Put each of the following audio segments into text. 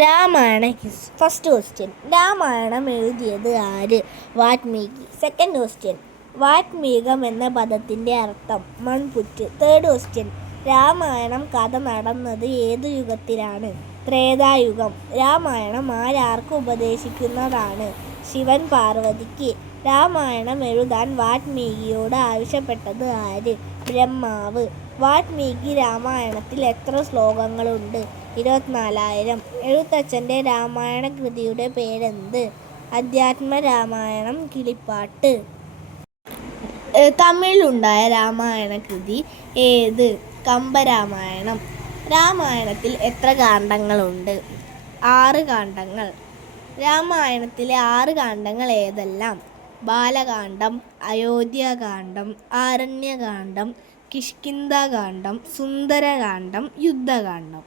Ramayana his first question. Ramayanam എഴുതിയത് ആര്? Valmiki. Second question. വാൽമീകം എന്ന പദത്തിൻ്റെ അർത്ഥം മൺപുറ്റ്. Third question. രാമായണം കഥ നടന്നത് ഏതു യുഗത്തിലാണ്? ത്രേതായുഗം. രാമായണം ആരാർക്ക് ഉപദേശിക്കുന്നതാണ്? ശിവൻ പാർവതിക്ക്. രാമായണം എഴുതാൻ വാൽമീകിയോട് ആവശ്യപ്പെട്ടത് ആര്? ബ്രഹ്മാവ്. വാൽമീകി രാമായണത്തിൽ എത്ര ശ്ലോകങ്ങളുണ്ട്? 24,000. എഴുത്തച്ഛൻ്റെ രാമായണ കൃതിയുടെ പേരെന്ത്? അധ്യാത്മരാമായണം. കിളിപ്പാട്ട്. തമിഴിലുണ്ടായ രാമായണ കൃതി ഏത്? കമ്പരാമായണം. രാമായണത്തിൽ എത്ര കാണ്ഡങ്ങളുണ്ട്? 6 കാണ്ഡങ്ങൾ. രാമായണത്തിലെ 6 കാണ്ഡങ്ങൾ ഏതെല്ലാം? ബാലകാണ്ഡം, അയോധ്യാകാണ്ഡം, ആരണ്യകാണ്ഡം, കിഷ്കിന്ധാകാണ്ഡം, സുന്ദരകാണ്ഡം, യുദ്ധകാണ്ഡം.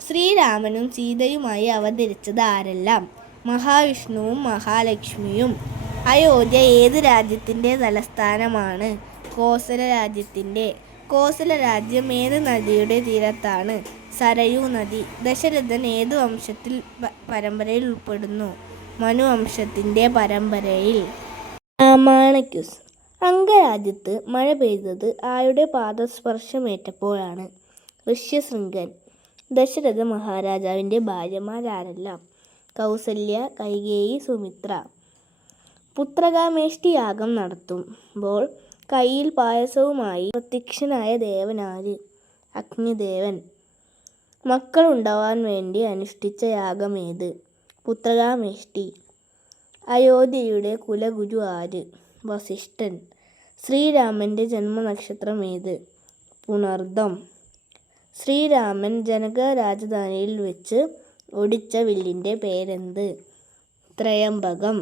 ശ്രീരാമനും സീതയുമായി അവതരിച്ചത് ആരെല്ലാം? മഹാവിഷ്ണുവും മഹാലക്ഷ്മിയും. അയോധ്യ ഏത് രാജ്യത്തിൻ്റെ തലസ്ഥാനമാണ്? കോസല രാജ്യത്തിൻ്റെ. കോസല രാജ്യം ഏത് നദിയുടെ തീരത്താണ്? സരയൂ നദി. ദശരഥൻ ഏത് വംശത്തിൽ പരമ്പരയിൽ ഉൾപ്പെടുന്നു? മനുവംശത്തിൻ്റെ പരമ്പരയിൽ. രാമായണ ക്വിസ്. അംഗരാജ്യത്ത് മഴ പെയ്തത് ആരുടെ പാദസ്പർശമേറ്റപ്പോഴാണ്? ഋഷ്യശൃംഗൻ. ദശരഥ മഹാരാജാവിൻ്റെ ഭാര്യമാരാരെല്ലാം? കൗസല്യ, കൈകേയി, സുമിത്ര. പുത്രകാമേഷ്ടി യാഗം നടത്തുമ്പോൾ കയ്യിൽ പായസവുമായി പ്രത്യക്ഷനായ ദേവനാര്? അഗ്നിദേവൻ. മക്കളുണ്ടാവാൻ വേണ്ടി അനുഷ്ഠിച്ച യാഗമേത്? പുത്രകാമേഷ്ടി. അയോധ്യയുടെ കുലഗുരു ആര്? വസിഷ്ഠൻ. ശ്രീരാമൻ്റെ ജന്മനക്ഷത്രം ഏത്? പുണർദം. ശ്രീരാമൻ ജനക രാജധാനിയിൽ വെച്ച് ഒടിച്ച വില്ലിൻ്റെ പേരെന്ത്? ത്രയംബകം.